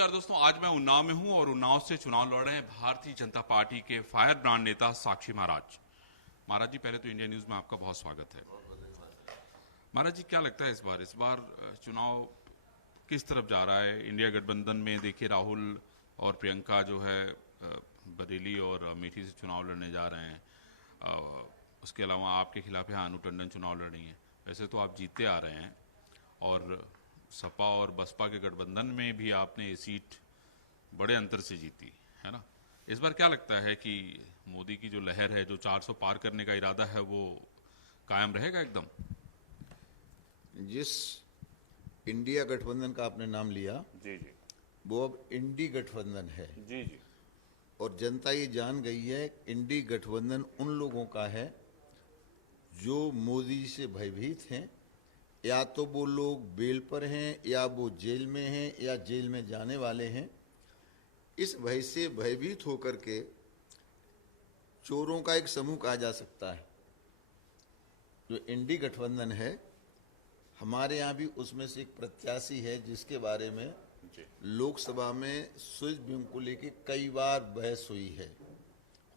नमस्कार दोस्तों, आज मैं उन्नाव में हूं और उन्नाव से चुनाव लड़ रहे हैं भारतीय जनता पार्टी के फायर ब्रांड नेता साक्षी महाराज। महाराज जी, पहले तो इंडिया न्यूज में आपका बहुत स्वागत है। महाराज जी, क्या लगता है इस बार चुनाव किस तरफ जा रहा है? इंडिया गठबंधन में देखिए राहुल और प्रियंका जो है बरेली और अमेठी से चुनाव लड़ने जा रहे हैं। उसके अलावा आपके खिलाफ यहाँ अनु टंडन चुनाव लड़ रही हैं। वैसे तो आप जीतते आ रहे हैं और सपा और बसपा के गठबंधन में भी आपने ये सीट बड़े अंतर से जीती है ना। इस बार क्या लगता है कि मोदी की जो लहर है, जो 400 पार करने का इरादा है, वो कायम रहेगा एकदम? जिस इंडिया गठबंधन का आपने नाम लिया जी जी, वो अब इंडी गठबंधन है जी जी, और जनता ये जान गई है इंडी गठबंधन उन लोगों का है जो मोदी से भयभीत हैं, या तो वो लोग बेल पर हैं या वो जेल में हैं या जेल में जाने वाले हैं। इस भय से भयभीत होकर के चोरों का एक समूह कहा जा सकता है जो इंडी गठबंधन है। हमारे यहाँ भी उसमें से एक प्रत्याशी है जिसके बारे में लोकसभा में स्विच बैंक को लेकर कई बार बहस हुई है।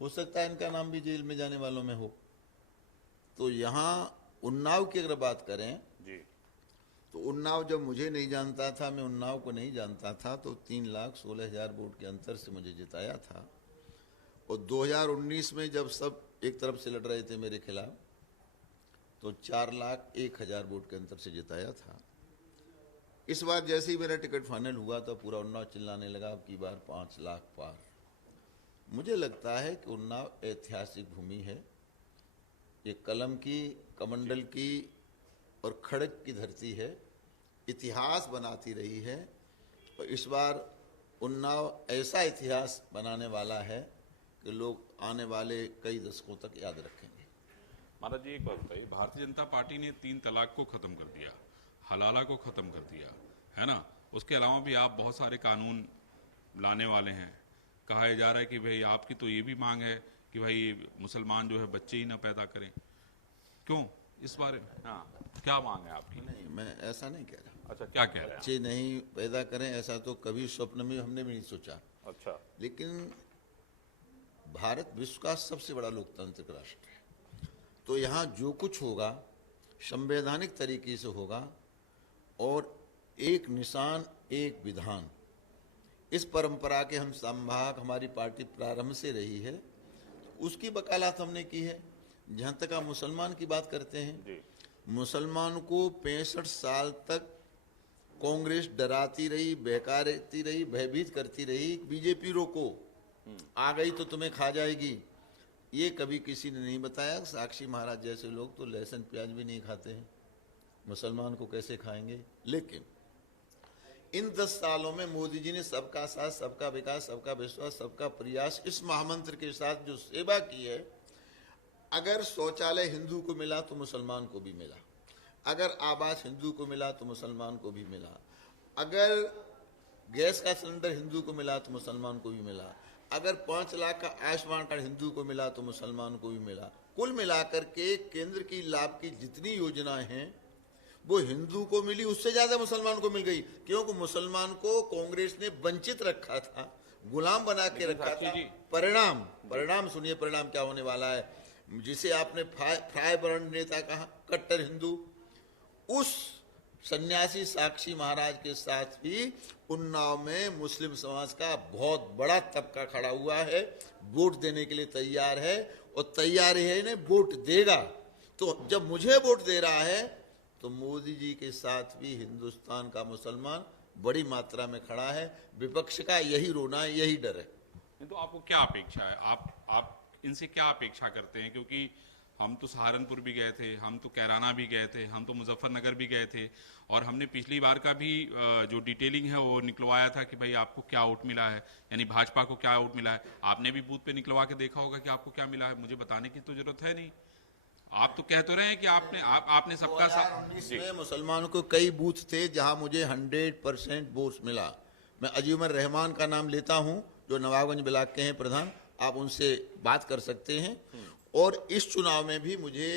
हो सकता है इनका नाम भी जेल में जाने वालों में हो। तो यहाँ उन्नाव की अगर बात करें जी, तो उन्नाव जब मुझे नहीं जानता था, मैं उन्नाव को नहीं जानता था, तो 3,16,000 वोट के अंतर से मुझे जिताया था। और 2019 में जब सब एक तरफ से लड़ रहे थे मेरे खिलाफ, तो 4,01,000 वोट के अंतर से जिताया था। इस बार जैसे ही मेरा टिकट फाइनल हुआ तो पूरा उन्नाव चिल्लाने लगा अब की बार 5 लाख पार। मुझे लगता है कि उन्नाव ऐतिहासिक भूमि है। ये कलम की, कमंडल की और खड़ग की धरती है, इतिहास बनाती रही है। और इस बार उन्नाव ऐसा इतिहास बनाने वाला है कि लोग आने वाले कई दशकों तक याद रखेंगे। महाराज जी, एक बात बताइए, भारतीय जनता पार्टी ने 3 तलाक को खत्म कर दिया, हलाला को खत्म कर दिया है ना। उसके अलावा भी आप बहुत सारे कानून लाने वाले हैं। कहा जा रहा है कि भाई आपकी तो ये भी मांग है कि भाई मुसलमान जो है बच्चे ही ना पैदा करें। क्यों, इस बारे में क्या मांग है आपकी? नहीं, मैं ऐसा नहीं कह रहा। अच्छा, क्या कह रहे हैं? बच्चे नहीं पैदा करें ऐसा तो कभी स्वप्न में हमने भी नहीं सोचा। अच्छा, लेकिन भारत विश्व का सबसे बड़ा लोकतांत्रिक राष्ट्र है, तो यहाँ जो कुछ होगा संवैधानिक तरीके से होगा और एक निशान एक विधान, इस परंपरा के हम संभाग हमारी पार्टी प्रारंभ से रही है, उसकी वकालत हमने की है। जहाँ तक आप मुसलमान की बात करते हैं, मुसलमान को 65 साल तक कांग्रेस डराती रही, बहकाती रही, भयभीत करती रही, बीजेपी रोको, आ गई तो तुम्हें खा जाएगी। ये कभी किसी ने नहीं बताया। साक्षी महाराज जैसे लोग तो लहसुन प्याज भी नहीं खाते हैं, मुसलमान को कैसे खाएंगे। लेकिन इन 10 सालों में मोदी जी ने सबका साथ, सबका विकास, सबका विश्वास, सबका प्रयास, इस महामंत्र के साथ जो सेवा की है, अगर शौचालय हिंदू को मिला तो मुसलमान को भी मिला, अगर आवास हिंदू को मिला तो मुसलमान को भी मिला, अगर गैस का सिलेंडर हिंदू को मिला तो मुसलमान को भी मिला, अगर 5 लाख का आयुष्मान कार्ड हिंदू को मिला तो मुसलमान को भी मिला। कुल मिलाकर के केंद्र की लाभ की जितनी योजनाएं हैं वो हिंदू को मिली, उससे ज्यादा मुसलमान को मिल गई। क्योंकि मुसलमान को कांग्रेस ने वंचित रखा था, गुलाम बना के रखा था। परिणाम सुनिए, परिणाम क्या होने वाला है। जिसे आपने फ्राई ब्रांड नेता कहा, कट्टर हिंदू, उस सन्यासी साक्षी महाराज के साथ भी उन्नाव में मुस्लिम समाज का बहुत बड़ा तबका खड़ा हुआ है, वोट देने के लिए तैयार है और तैयार है, इन्हें वोट देगा। तो जब मुझे वोट दे रहा है तो मोदी जी के साथ भी हिंदुस्तान का मुसलमान बड़ी मात्रा में खड़ा है। विपक्ष का यही रोना है, यही डर है। तो आपको क्या अपेक्षा है? आप इनसे क्या अपेक्षा करते हैं? क्योंकि हम तो सहारनपुर भी गए थे, हम तो कैराना भी गए थे, हम तो मुजफ्फरनगर भी गए थे और हमने पिछली बार का भी जो डिटेलिंग है वो निकलवाया था कि भाई आपको क्या वोट मिला है, यानी भाजपा को क्या वोट मिला है। आपने भी बूथ पे निकलवा के देखा होगा कि आपको क्या मिला है। मुझे बताने की तो जरूरत है नहीं। आप तो कह तो रहे हैं कि आपने सबका साथ। 2019 में मुसलमानों को कई बूथ थे जहां मुझे 100% वोट मिला। मैं अजीमर रहमान का नाम लेता हूं जो नवाबगंज ब्लॉक के हैं प्रधान, आप उनसे बात कर सकते हैं। और इस चुनाव में भी मुझे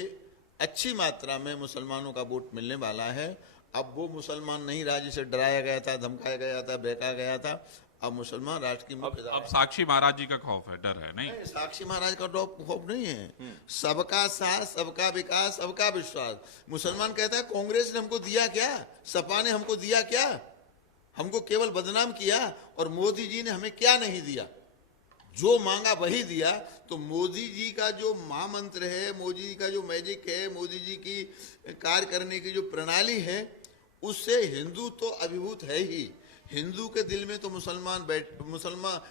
अच्छी मात्रा में मुसलमानों का वोट मिलने वाला है। अब वो मुसलमान नहीं रहा जिसे डराया गया था, धमकाया गया था, बहकाया गया था। अब मुसलमान राष्ट्र की मुख्य अब साक्षी महाराज जी का खौफ है, डर है नहीं? साक्षी महाराज का खौफ नहीं है। सबका साथ, सबका विकास, सबका विश्वास। मुसलमान कहता है कांग्रेस ने हमको दिया क्या, सपा ने हमको दिया क्या, हमको केवल बदनाम किया, और मोदी जी ने हमें क्या नहीं दिया, जो मांगा वही दिया। तो मोदी जी का जो महामंत्र है, मोदी जी का जो मैजिक है, मोदी जी की कार्य करने की जो प्रणाली है, उससे हिंदू तो अभिभूत है ही। हिंदू के दिल में तो मुसलमान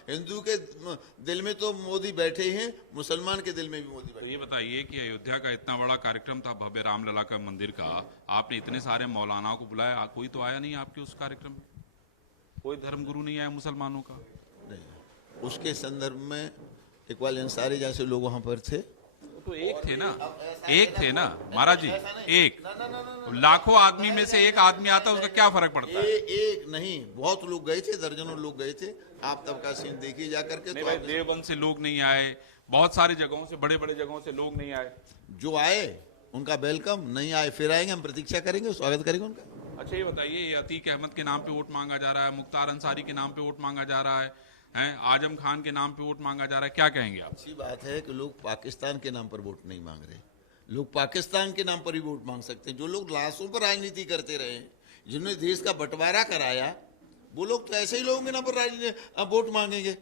हिंदू के दिल में तो मोदी बैठे हैं, मुसलमान के दिल में भी मोदी बैठे। तो ये बताइए कि अयोध्या का इतना बड़ा कार्यक्रम था, भव्य रामलला का मंदिर का, आपने इतने सारे मौलानाओं को बुलाया, कोई तो आया नहीं आपके उस कार्यक्रम में? कोई धर्मगुरु नहीं आया मुसलमानों का? नहीं, उसके संदर्भ में इकबाल अंसारी जैसे लोग वहां पर थे। तो एक थे ना, एक थे ना महाराज जी, एक लाखों आदमी में से एक आदमी आता है, उसका क्या फर्क पड़ता है? एक नहीं, बहुत लोग गए थे, दर्जनों लोग गए थे। आप तब का सीन देखिए जाकर के। नहीं भाई, देवबंद से लोग नहीं आए, बहुत सारी जगहों से, बड़े बड़े जगहों से लोग नहीं आए। जो आए उनका वेलकम, नहीं आए फिर आएंगे, हम प्रतीक्षा करेंगे, स्वागत करेंगे उनका। अच्छा ये बताइए, ये अतीक अहमद के नाम पे वोट मांगा जा रहा है, मुख्तार अंसारी के नाम पे वोट मांगा जा रहा है, आजम खान के नाम पे वोट मांगा जा रहा है, क्या कहेंगे आप? अच्छी बात है कि लोग पाकिस्तान के नाम पर वोट नहीं मांग रहे। लोग पाकिस्तान के नाम पर ही वोट मांग सकते हैं। जो लोग लाशों पर राजनीति करते रहे, जिन्होंने देश का बंटवारा कराया, वो लोग तो ऐसे ही लोगों के नाम पर वोट मांगेंगे।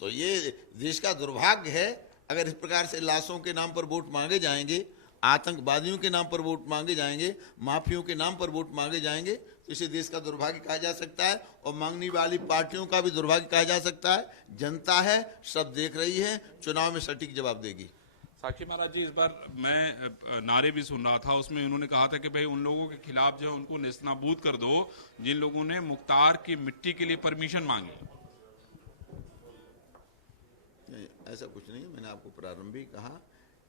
तो ये देश का दुर्भाग्य है अगर इस प्रकार से लाशों के नाम पर वोट मांगे जाएंगे, आतंकवादियों के नाम पर वोट मांगे जाएंगे, माफियों के नाम पर वोट मांगे जाएंगे, तो इसे देश का दुर्भाग्य कहा जा सकता है, और मांगने वाली पार्टियों का भी दुर्भाग्य कहा जा सकता है। जनता है, सब देख रही है, चुनाव में सटीक जवाब देगी। साक्षी महाराज जी, इस बार मैं नारे भी सुन रहा था, उसमें उन्होंने कहा था कि भाई उन लोगों के खिलाफ जो है उनको नेस्तनाबूद कर दो जिन लोगों ने मुख्तार की मिट्टी के लिए परमिशन मांगी। ऐसा कुछ नहीं है। मैंने आपको प्रारंभ भी कहा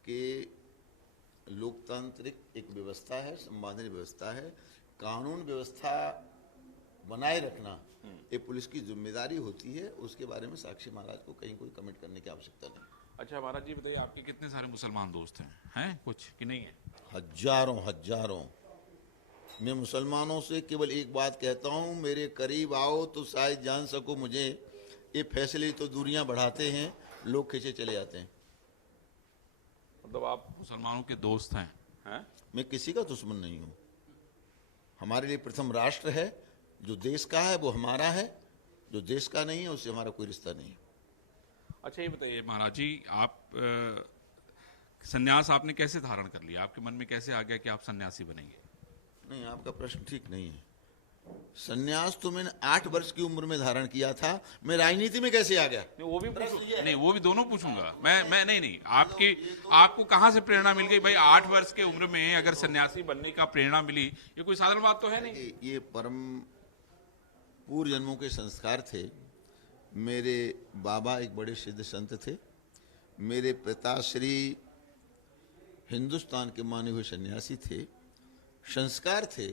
कि लोकतांत्रिक एक व्यवस्था है, संवैधानिक व्यवस्था है, कानून व्यवस्था बनाए रखना ये पुलिस की जिम्मेदारी होती है। उसके बारे में साक्षी महाराज को कहीं कोई कमेंट करने की आवश्यकता नहीं। अच्छा महाराज जी बताइए, आपके कितने सारे मुसलमान दोस्त हैं कुछ कि नहीं है? हजारों। मैं मुसलमानों से केवल एक बात कहता हूँ, मेरे करीब आओ तो शायद जान सको मुझे। ये फैसले तो दूरियां बढ़ाते हैं, लोग खींचे चले जाते हैं। मतलब आप मुसलमानों के दोस्त हैं? मैं किसी का दुश्मन नहीं हूँ। हमारे लिए प्रथम राष्ट्र है, जो देश का है वो हमारा है, जो देश का नहीं है उससे हमारा कोई रिश्ता नहीं है। अच्छा ये बताइए महाराज जी, आप सन्यास आपने कैसे धारण कर लिया? आपके मन में कैसे आ गया कि आप सन्यासी बनेंगे? नहीं, आपका प्रश्न ठीक नहीं है। सन्यास तो मैंने 8 वर्ष की उम्र में धारण किया था। मैं राजनीति में कैसे आ गया? वो भी नहीं, वो भी दोनों पूछूंगा मैं नहीं आपको कहां से प्रेरणा मिल गई भाई? 8 वर्ष के उम्र में अगर सन्यासी बनने का प्रेरणा मिली, ये कोई साधारण बात तो है नहीं। ये परम पूर्व जन्मों के संस्कार थे। मेरे बाबा एक बड़े सिद्ध संत थे, मेरे पिताश्री हिंदुस्तान के माने हुए सन्यासी थे। संस्कार थे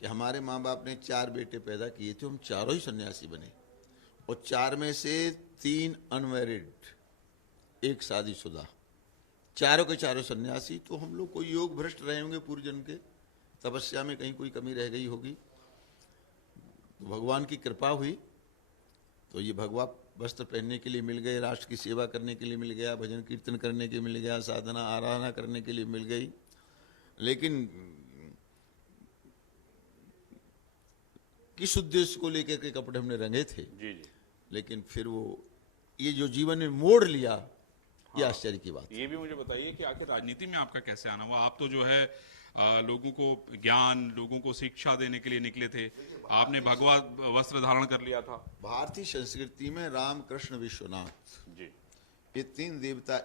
कि हमारे माँ बाप ने 4 बेटे पैदा किए थे, हम चारों ही सन्यासी बने, और 4 में से 3 अनमैरिड, 1 शादीशुदा, चारों के चारों सन्यासी। तो हम लोग कोई योग भ्रष्ट रहे होंगे पूर्व जन्म के, तपस्या में कहीं कोई कमी रह गई होगी, तो भगवान की कृपा हुई तो ये भगवा वस्त्र पहनने के लिए मिल गए, राष्ट्र की सेवा करने के लिए मिल गया, भजन कीर्तन करने के लिए मिल गया, साधना आराधना करने के लिए मिल गई। लेकिन किस उद्देश्य को लेकर के कपड़े हमने रंगे थे जी। लेकिन फिर वो ये जो जीवन में मोड़ लिया, ये आश्चर्य की बात। ये भी मुझे बताइए कि आखिर राजनीति में आपका कैसे आना हुआ? आप तो जो है लोगों को ज्ञान, लोगों को शिक्षा देने के लिए निकले थे, आपने भगवा वस्त्र धारण कर लिया था। भारतीय संस्कृति में राम, कृष्ण, विश्वनाथ जी, ये 3 देवता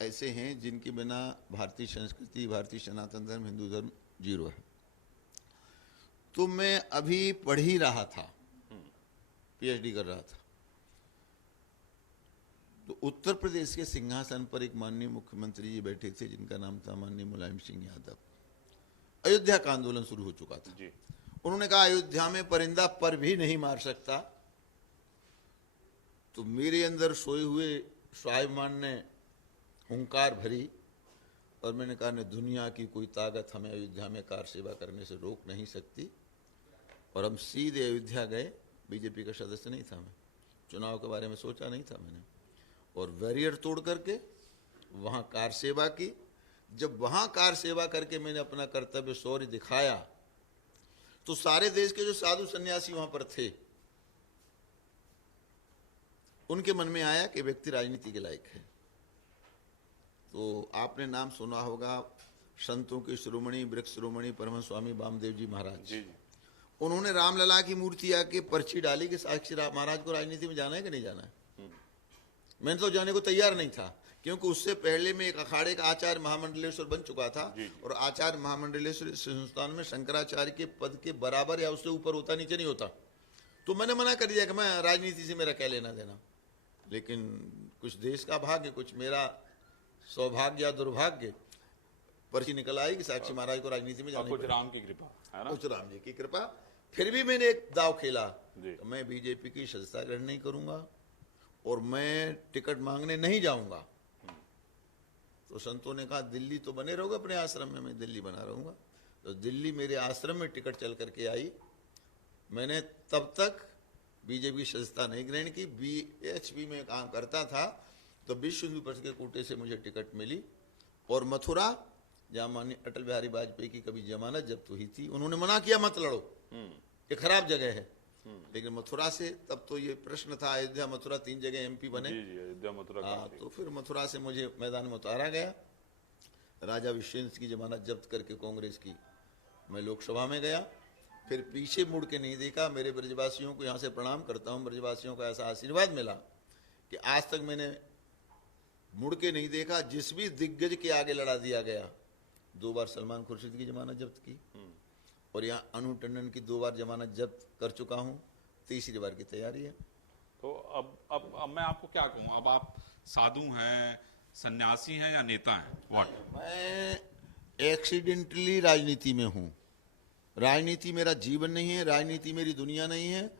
ऐसे हैं जिनके बिना भारतीय संस्कृति, भारतीय सनातन धर्म, हिंदू धर्म जीरो है। तो मैं अभी पढ़ ही रहा था, पीएचडी कर रहा था, तो उत्तर प्रदेश के सिंहासन पर एक माननीय मुख्यमंत्री जी बैठे थे जिनका नाम था माननीय मुलायम सिंह यादव। अयोध्या का आंदोलन शुरू हो चुका था जी। उन्होंने कहा अयोध्या में परिंदा पर भी नहीं मार सकता। तो मेरे अंदर सोए हुए स्वाभिमान ने हुंकार भरी और मैंने कहा नहीं, दुनिया की कोई ताकत हमें अयोध्या में कार सेवा करने से रोक नहीं सकती। और हम सीधे अयोध्या गए। बीजेपी का सदस्य नहीं था मैं, चुनाव के बारे में सोचा नहीं था मैंने, और बैरियर तोड़ करके वहां कार सेवा की। जब वहां कार सेवा करके मैंने अपना कर्तव्य शौर्य दिखाया, तो सारे देश के जो साधु सन्यासी वहां पर थे, उनके मन में आया कि व्यक्ति राजनीति के लायक है। तो आपने नाम सुना होगा संतों के शिरोमणि वृक्ष शिरोमणि परमहंस स्वामी वामदेव जी महाराज। जी। उन्होंने रामलला की मूर्ति आके पर्ची डाली कि साक्षी महाराज को राजनीति में जाना है कि नहीं जाना है। मैंने तो जाने को तैयार नहीं था, क्योंकि उससे पहले मैं एक अखाड़े का आचार्य महामंडलेश्वर बन चुका था। और आचार्य महामंडलेश्वर संस्थान में शंकराचार्य के पद के बराबर या उससे ऊपर होता, नीचे नहीं होता। तो मैंने मना कर दिया कि मैं राजनीति से मेरा क्या लेना देना। लेकिन कुछ देश का भाग्य, कुछ मेरा सौभाग्य या दुर्भाग्य, पर्ची निकल आई कि साक्षी महाराज को राजनीति में जाना, कुछ राम की कृपा है ना, कुछ राम जी की कृपा। फिर भी मैंने एक दाव खेला, जी। तो मैं बीजेपी की सदस्यता ग्रहण नहीं करूंगा और मैं टिकट मांगने नहीं जाऊंगा। तो संतों ने कहा दिल्ली तो बने रहोगे अपने आश्रम में, मैं दिल्ली बना रहूंगा। तो दिल्ली मेरे आश्रम में टिकट चल करके आई। मैंने तब तक बीजेपी सदस्यता नहीं ग्रहण की। बीएचपी में काम करता था, तो विश्व हिंदू परिषद के कोटे से मुझे टिकट मिली। और मथुरा, जहां माननीय अटल बिहारी वाजपेयी की कभी जमानत जब्त हुई थी, उन्होंने मना किया मत लड़ो, ये खराब जगह है। लेकिन मथुरा से, तब तो ये प्रश्न था, अयोध्या मथुरा 3 जगह एमपी बने। जी, अयोध्या मथुरा काफी। तो फिर मथुरा से मुझे मैदान में उतारा गया। राजा विश्वेंद्र की जमानत जब्त करके कांग्रेस की, मैं लोकसभा में गया। फिर पीछे मुड़ के नहीं देखा। मेरे ब्रजवासियों को यहाँ से प्रणाम करता हूँ। ब्रजवासियों का ऐसा आशीर्वाद मिला कि आज तक मैंने मुड़ के नहीं देखा। जिस भी दिग्गज के आगे लड़ा दिया गया। 2 बार सलमान खुर्शीद की जमानत जब्त की, और यहाँ अनु टंडन की 2 बार जमानत जब्त कर चुका हूँ। तीसरी बार की तैयारी है। तो अब मैं आपको क्या कहूं, अब आप साधु हैं, सन्यासी हैं या नेता हैं, व्हाट? मैं एक्सीडेंटली राजनीति में हूँ। राजनीति मेरा जीवन नहीं है, राजनीति मेरी दुनिया नहीं है।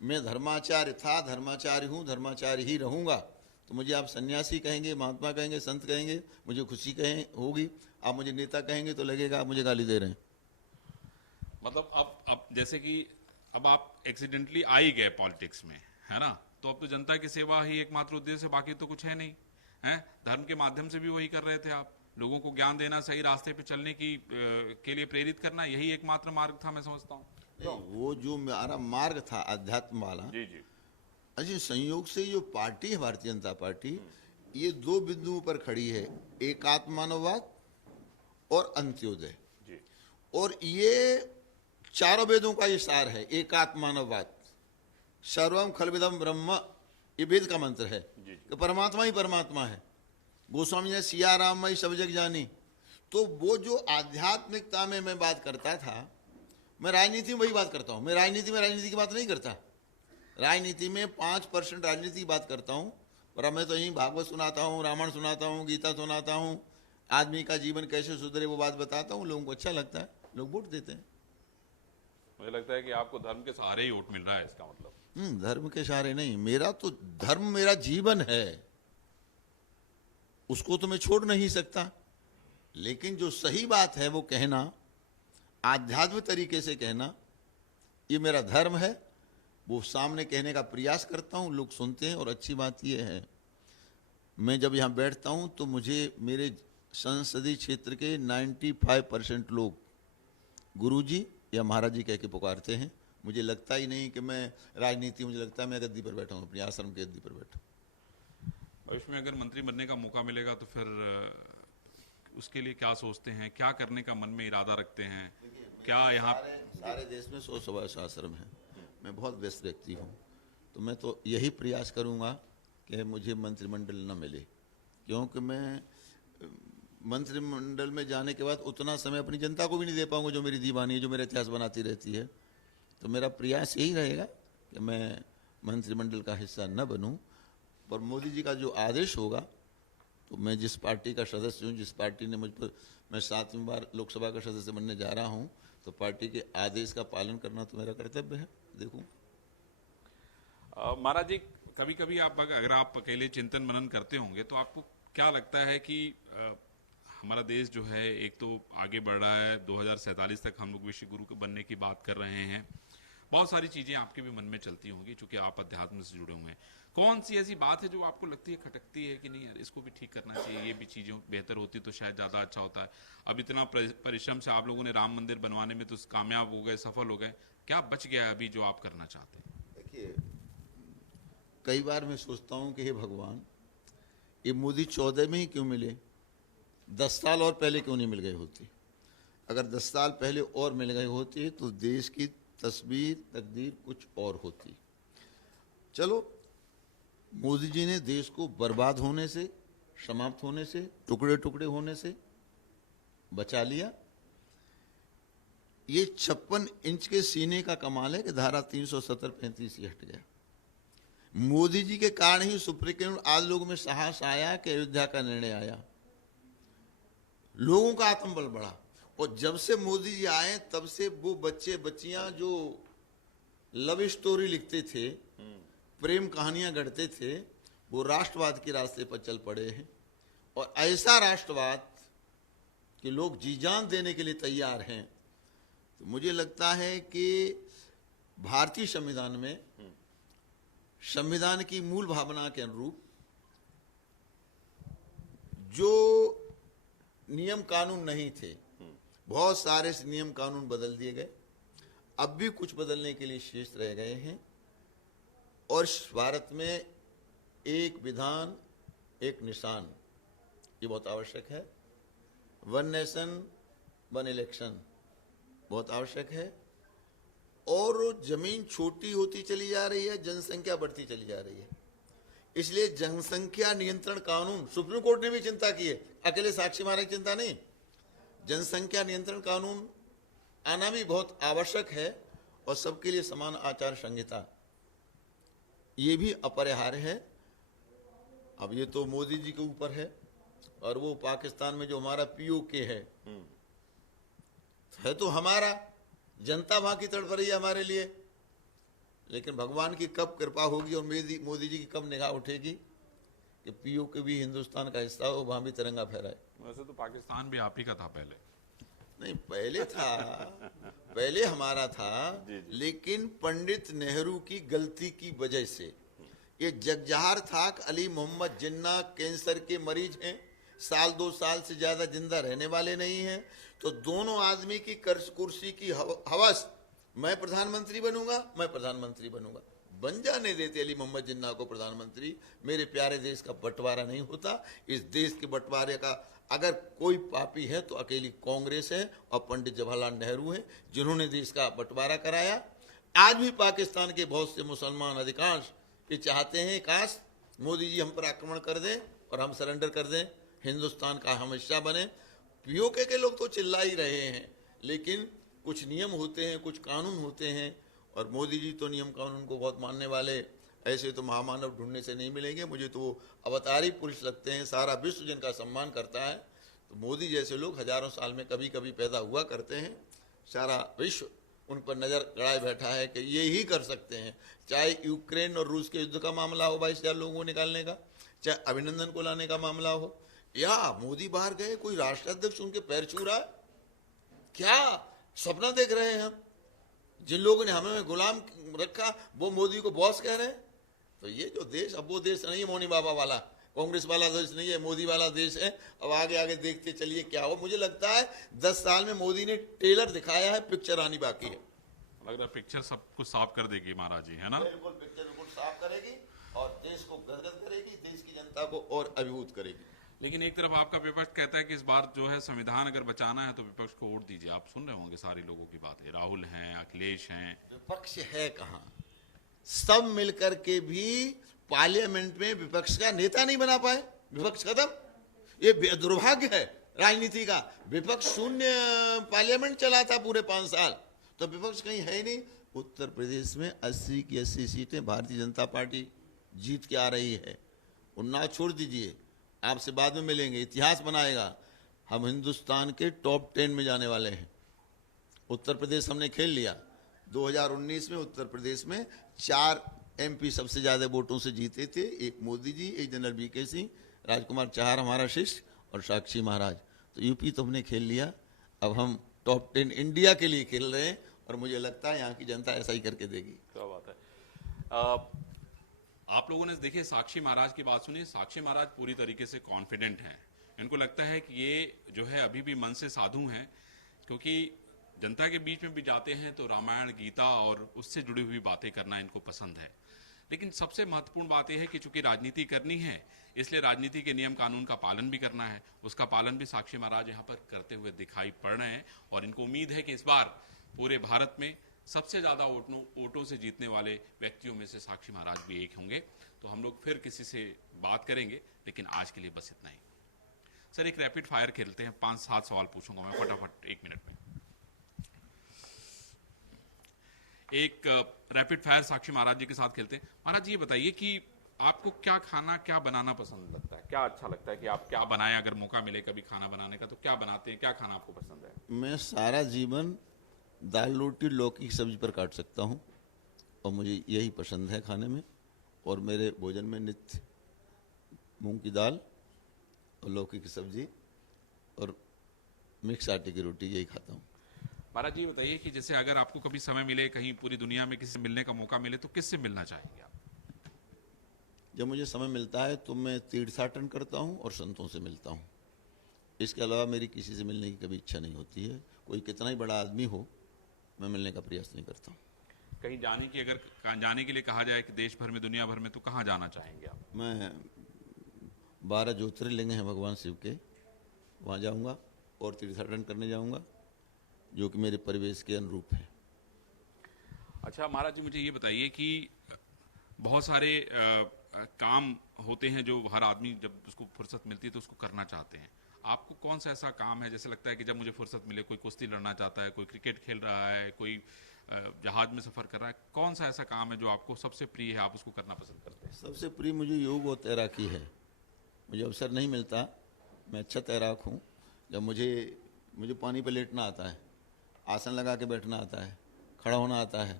मैं धर्माचार्य था, धर्माचार्य हूँ, धर्माचार्य ही रहूंगा। तो मुझे आप सन्यासी कहेंगे, महात्मा कहेंगे, संत कहेंगे, मुझे खुशी कहें होगी। आप मुझे नेता कहेंगे तो लगेगा आप मुझे गाली दे रहे हैं। मतलब अब जैसे कि अब आप एक्सीडेंटली आ ही गए पॉलिटिक्स में, है ना, तो अब तो जनता की सेवा ही एकमात्र उद्देश्य है, बाकी तो कुछ है नहीं, है। धर्म के माध्यम से भी वही कर रहे थे आप, लोगों को ज्ञान देना, सही रास्ते पे चलने के लिए प्रेरित करना, यही एकमात्र मार्ग था, मैं समझता हूँ। वो जो मेरा मार्ग था अध्यात्म वाला, जी जी, अजी संयोग से जो पार्टी है भारतीय जनता पार्टी, ये 2 बिंदुओं पर खड़ी है, एकात्म मानववाद और अंत्योदय। जी। और ये चारों वेदों का ये सार है, एकात्म मानववाद। सर्वम खलविदम ब्रह्म, ये वेद का मंत्र है कि परमात्मा ही परमात्मा है। गोस्वामी ने सिया राम मई सब जग जानी। तो वो जो आध्यात्मिकता में मैं बात करता था, मैं राजनीति में वही बात करता हूँ। मैं राजनीति की बात नहीं करता। राजनीति में 5% राजनीति की बात करता हूँ। और मैं तो यहीं भागवत सुनाता हूँ, रामायण सुनाता हूँ, गीता सुनाता हूँ, आदमी का जीवन कैसे सुधरे वो बात बताता हूँ। लोगों को अच्छा लगता है, लोग वोट देते हैं। मुझे लगता है कि आपको धर्म के सहारे ही वोट मिल रहा है, इसका मतलब। धर्म के सहारे नहीं, मेरा तो धर्म मेरा जीवन है, उसको तो मैं छोड़ नहीं सकता। लेकिन जो सही बात है वो कहना, आध्यात्मिक तरीके से कहना, ये मेरा धर्म है। वो सामने कहने का प्रयास करता हूँ, लोग सुनते हैं। और अच्छी बात ये है, मैं जब यहाँ बैठता हूँ तो मुझे मेरे संसदीय क्षेत्र के 95% लोग गुरुजी या महाराज जी कह के पुकारते हैं। मुझे लगता ही नहीं कि मैं राजनीति, मुझे लगता है मैं गद्दी पर बैठा हूँ, अपने आश्रम के गद्दी पर बैठा। भविष्य में अगर मंत्री बनने का मौका मिलेगा तो फिर उसके लिए क्या सोचते हैं, क्या करने का मन में इरादा रखते हैं? क्या यहाँ सारे देश में 100 आश्रम है। मैं बहुत व्यस्त व्यक्ति हूँ, तो मैं तो यही प्रयास करूँगा कि मुझे मंत्रिमंडल न मिले, क्योंकि मैं मंत्रिमंडल में जाने के बाद उतना समय अपनी जनता को भी नहीं दे पाऊंगा जो मेरी दीवानी है, जो मेरा इतिहास बनाती रहती है। तो मेरा प्रयास यही रहेगा कि मैं मंत्रिमंडल का हिस्सा न बनूं। पर मोदी जी का जो आदेश होगा, तो मैं जिस पार्टी का सदस्य हूँ, जिस पार्टी ने मुझ पर, मैं 7वीं बार लोकसभा का सदस्य बनने जा रहा हूँ, तो पार्टी के आदेश का पालन करना तो मेरा कर्तव्य है। देखूं महाराज जी, कभी कभी आप अगर आप अकेले चिंतन मनन करते होंगे तो आपको क्या लगता है कि हमारा देश जो है एक तो आगे बढ़ रहा है, 2047 तक हम लोग विश्व गुरु के बनने की बात कर रहे हैं। बहुत सारी चीजें आपके भी मन में चलती होंगी क्योंकि आप अध्यात्म से जुड़े हुए हैं। कौन सी ऐसी बात है जो आपको लगती है, खटकती है कि नहीं यार इसको भी ठीक करना चाहिए, ये भी चीजें बेहतर होती तो शायद ज्यादा अच्छा होता है। अब इतना परिश्रम से आप लोगों ने राम मंदिर बनवाने में तो कामयाब हो गए, सफल हो गए, क्या बच गया है अभी जो आप करना चाहते हैं? देखिए, कई बार मैं सोचता हूं कि हे भगवान, ये मोदी 14 में ही क्यों मिले, 10 साल और पहले क्यों नहीं मिल गए होते। अगर 10 साल पहले और मिल गए होते तो देश की तस्वीर, तकदीर कुछ और होती। चलो, मोदी जी ने देश को बर्बाद होने से, समाप्त होने से, टुकड़े टुकड़े होने से बचा लिया। ये 56 इंच के सीने का कमाल है कि धारा 370-35 हट गया। मोदी जी के कारण ही सुप्रीम कोर्ट आज लोगों में साहस आया कि अयोध्या का निर्णय आया, लोगों का आत्मबल बढ़ा। और जब से मोदी जी आए तब से वो बच्चे बच्चियां जो लव स्टोरी लिखते थे, प्रेम कहानियां गढ़ते थे, वो राष्ट्रवाद के रास्ते पर चल पड़े हैं। और ऐसा राष्ट्रवाद कि लोग जी जान देने के लिए तैयार हैं। तो मुझे लगता है कि भारतीय संविधान में संविधान की मूल भावना के अनुरूप जो नियम कानून नहीं थे, बहुत सारे नियम कानून बदल दिए गए। अब भी कुछ बदलने के लिए शेष रह गए हैं। और भारत में एक विधान एक निशान, ये बहुत आवश्यक है। 1 नेशन 1 इलेक्शन बहुत आवश्यक है। और जमीन छोटी होती चली जा रही है, जनसंख्या बढ़ती चली जा रही है। इसलिए जनसंख्या नियंत्रण कानून सुप्रीम कोर्ट ने भी चिंता की है, अकेले साक्षी महाराज चिंता नहीं। जनसंख्या नियंत्रण कानून आना भी बहुत आवश्यक है। और सबके लिए समान आचार संहिता, ये भी अपरिहार्य है। अब ये तो मोदी जी के ऊपर है। और वो पाकिस्तान में जो हमारा POK है तो हमारा, जनता वहां की तड़प रही है हमारे लिए। लेकिन भगवान की कब कृपा होगी और मोदी जी की कब निगाह उठेगी कि POK भी हिंदुस्तान का हिस्सा हो, वहां भी तिरंगा फहराए। वैसे तो पाकिस्तान पाकिस्तान भी आप ही का था पहले। नहीं, पहले था, पहले हमारा था। लेकिन पंडित नेहरू की गलती की वजह से ये जगजहार थाक अली मोहम्मद जिन्ना कैंसर के मरीज हैं, 1-2 साल से ज्यादा जिंदा रहने वाले नहीं हैं। तो दोनों आदमी की कुर्सी की हवस, मैं प्रधानमंत्री बनूंगा, मैं प्रधानमंत्री बनूंगा, बन जाने देते अली मोहम्मद जिन्ना को प्रधानमंत्री। मेरे प्यारे देश का बंटवारा नहीं होता। इस देश के बंटवारे का अगर कोई पापी है तो अकेली कांग्रेस है और पंडित जवाहरलाल नेहरू है, जिन्होंने देश का बंटवारा कराया। आज भी पाकिस्तान के बहुत से मुसलमान अधिकांश ये चाहते हैं काश मोदी जी हम पर आक्रमण कर दें और हम सरेंडर कर दें, हिंदुस्तान का हम हिस्सा बने। POK के लोग तो चिल्ला ही रहे हैं, लेकिन कुछ नियम होते हैं, कुछ कानून होते हैं। और मोदी जी तो नियम कानून को बहुत मानने वाले, ऐसे तो महामानव ढूंढने से नहीं मिलेंगे। मुझे तो वो अवतारी पुरुष लगते हैं, सारा विश्व जिनका सम्मान करता है। तो मोदी जैसे लोग हजारों साल में कभी कभी पैदा हुआ करते हैं। सारा विश्व उन पर नजर गड़ाए बैठा है कि ये ही कर सकते हैं। चाहे यूक्रेन और रूस के युद्ध का मामला हो 22,000 लोगों को निकालने का, चाहे अभिनंदन को लाने का मामला हो, या मोदी बाहर गए कोई राष्ट्राध्यक्ष उनके पैर छू रहा है। क्या सपना देख रहे हैं हम? जिन लोगों ने हमें गुलाम रखा वो मोदी को बॉस कह रहे हैं। तो ये जो देश, अब वो देश नहीं है मोनी बाबा वाला, कांग्रेस वाला देश नहीं है, मोदी वाला देश है। अब आगे आगे देखते चलिए क्या हो। मुझे लगता है 10 साल में मोदी ने ट्रेलर दिखाया है, पिक्चर आनी बाकी है। लग रहा है पिक्चर सब कुछ साफ कर देगी महाराज जी, है ना? बिल्कुल, पिक्चर बिल्कुल साफ करेगी और देश को गदगद करेगी, देश की जनता को और अभिभूत करेगी। लेकिन एक तरफ आपका विपक्ष कहता है कि इस बार जो है संविधान अगर बचाना है तो विपक्ष को वोट दीजिए। आप सुन रहे होंगे सारी लोगों की बातें, राहुल हैं, अखिलेश हैं। विपक्ष है कहाँ? सब मिलकर के भी पार्लियामेंट में विपक्ष का नेता नहीं बना पाए। विपक्ष खत्म। ये दुर्भाग्य है राजनीति का। विपक्ष शून्य पार्लियामेंट चला था पूरे 5 साल, तो विपक्ष कहीं है ही नहीं। उत्तर प्रदेश में 80 की 80 सीटें भारतीय जनता पार्टी जीत के आ रही है। उन्नाव छोड़ दीजिए, आपसे बाद में मिलेंगे, इतिहास बनाएगा। हम हिंदुस्तान के टॉप 10 में जाने वाले हैं। उत्तर प्रदेश हमने खेल लिया। 2019 में उत्तर प्रदेश में 4 MP सबसे ज्यादा वोटों से जीते थे। एक मोदी जी, एक जनरल VK सिंह, राजकुमार चाहर हमारा शिष्य और साक्षी महाराज। तो यूपी तो हमने खेल लिया, अब हम टॉप 10 इंडिया के लिए खेल रहे हैं, और मुझे लगता है यहाँ की जनता ऐसा ही करके देगी। क्या बात है। आप लोगों ने देखिए साक्षी महाराज की बात सुनी। साक्षी महाराज पूरी तरीके से कॉन्फिडेंट हैं। इनको लगता है कि ये जो है अभी भी मन से साधु हैं, क्योंकि जनता के बीच में भी जाते हैं तो रामायण गीता और उससे जुड़ी हुई बातें करना इनको पसंद है। लेकिन सबसे महत्वपूर्ण बात यह है कि चूंकि राजनीति करनी है, इसलिए राजनीति के नियम कानून का पालन भी करना है। उसका पालन भी साक्षी महाराज यहाँ पर करते हुए दिखाई पड़ रहे हैं, और इनको उम्मीद है कि इस बार पूरे भारत में सबसे ज्यादा वोटों से जीतने वाले व्यक्तियों में से साक्षी महाराज भी एक होंगे। तो हम लोग फिर किसी से बात करेंगे, लेकिन आज के लिए बस इतना ही। सर, एक रैपिड फायर खेलते हैं, 5-7 सवाल पूछूंगा मैं फटाफट 1 मिनट में। एक रैपिड फायर साक्षी महाराज जी के साथ खेलते हैं। महाराज जी, ये बताइए कि आपको क्या खाना, क्या बनाना पसंद लगता है? क्या अच्छा लगता है कि आप क्या बनाएं? अगर मौका मिले कभी खाना बनाने का तो क्या बनाते हैं? क्या खाना आपको पसंद है? मैं सारा जीवन दाल रोटी लौकी की सब्जी पर काट सकता हूँ, और मुझे यही पसंद है खाने में। और मेरे भोजन में नित्य मूंग की दाल और लौकी की सब्जी और मिक्स आटे की रोटी, यही खाता हूँ। महाराज जी, बताइए कि जैसे अगर आपको कभी समय मिले, कहीं पूरी दुनिया में किसी से मिलने का मौका मिले, तो किससे मिलना चाहेंगे आप? जब मुझे समय मिलता है तो मैं तीर्थाटन करता हूँ और संतों से मिलता हूँ। इसके अलावा मेरी किसी से मिलने की कभी इच्छा नहीं होती है। कोई कितना ही बड़ा आदमी हो, मैं मिलने का प्रयास नहीं करता हूँ। कहीं जाने की, अगर जाने के लिए कहा जाए कि देश भर में, दुनिया भर में, तो कहाँ जाना चाहेंगे आप? मैं 12 ज्योतिर्लिंग हैं भगवान शिव के, वहाँ जाऊँगा और तीर्थाटन करने जाऊँगा, जो कि मेरे परिवेश के अनुरूप है। अच्छा महाराज जी, मुझे ये बताइए कि बहुत सारे काम होते हैं जो हर आदमी जब उसको फुर्सत मिलती है तो उसको करना चाहते हैं। आपको कौन सा ऐसा काम है जैसे लगता है कि जब मुझे फुर्सत मिले, कोई कुश्ती लड़ना चाहता है, कोई क्रिकेट खेल रहा है, कोई जहाज में सफर कर रहा है, कौन सा ऐसा काम है जो आपको सबसे प्रिय है, आप उसको करना पसंद करते हैं? सबसे प्रिय मुझे योग और तैराकी है। मुझे अवसर नहीं मिलता, मैं अच्छा तैराक हूँ। जब मुझे पानी पर लेटना आता है, आसन लगा के बैठना आता है, खड़ा होना आता है,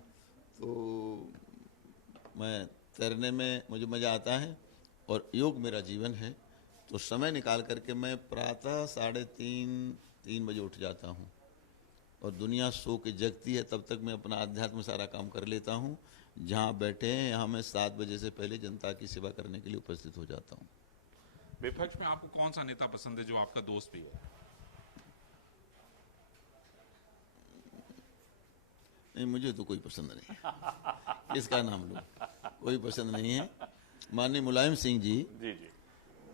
तो मैं तैरने में मुझे मज़ा आता है। और योग मेरा जीवन है, तो समय निकाल करके मैं प्रातः 3:30 बजे उठ जाता हूँ, और दुनिया सो के जगती है तब तक मैं अपना आध्यात्म सारा काम कर लेता हूँ। जहाँ बैठे हैं यहाँ मैं 7 बजे से पहले जनता की सेवा करने के लिए उपस्थित हो जाता हूँ। विपक्ष में आपको कौन सा नेता पसंद है जो आपका दोस्त भी है? नहीं, मुझे तो कोई पसंद नहीं। किसका नाम लूं? कोई पसंद नहीं है। माननीय मुलायम सिंह जी जी।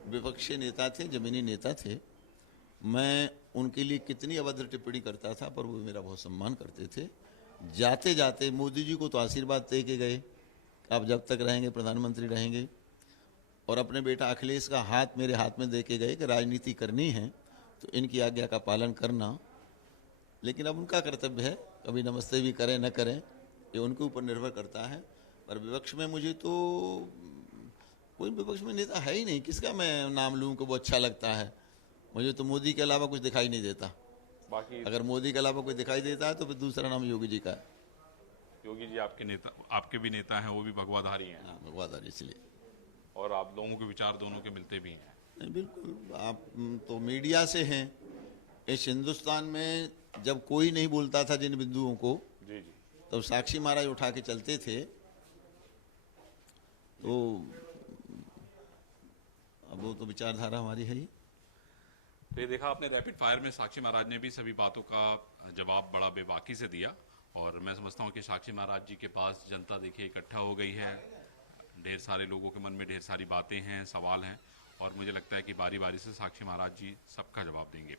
विपक्षी नेता थे, जमीनी नेता थे। मैं उनके लिए कितनी अभद्र टिप्पणी करता था, पर वो मेरा बहुत सम्मान करते थे। जाते जाते मोदी जी को तो आशीर्वाद दे के गए, आप जब तक रहेंगे प्रधानमंत्री रहेंगे, और अपने बेटा अखिलेश का हाथ मेरे हाथ में दे के गए कि राजनीति करनी है तो इनकी आज्ञा का पालन करना। लेकिन अब उनका कर्तव्य है, कभी नमस्ते भी करें न करें, ये उनके ऊपर निर्भर करता है। पर विपक्ष में मुझे तो कोई विपक्ष में नेता है ही नहीं, किसका मैं नाम लूं कि वो अच्छा लगता है। मुझे तो मोदी के अलावा कुछ दिखाई नहीं देता। बाकी अगर मोदी के अलावा कोई दिखाई देता है तो फिर दूसरा नाम योगी जी का है। योगी जी आपके नेता, आपके भी नेता हैं, वो भी भगवाधारी हैं। हाँ, भगवाधारी, इसलिए। और आप लोगों के विचार दोनों के मिलते भी हैं। नहीं, बिल्कुल। आप तो मीडिया से हैं। इस हिंदुस्तान में जब कोई नहीं बोलता था जिन बिंदुओं को, जी। तो साक्षी महाराज उठा के चलते थे। तो अब वो तो विचारधारा हमारी है ही। तो ये देखा आपने, रैपिड फायर में साक्षी महाराज ने भी सभी बातों का जवाब बड़ा बेबाकी से दिया। और मैं समझता हूँ कि साक्षी महाराज जी के पास जनता देखिए इकट्ठा हो गई है। ढेर सारे लोगों के मन में ढेर सारी बातें हैं, सवाल हैं, और मुझे लगता है कि बारी बारी से साक्षी महाराज जी सबका जवाब देंगे।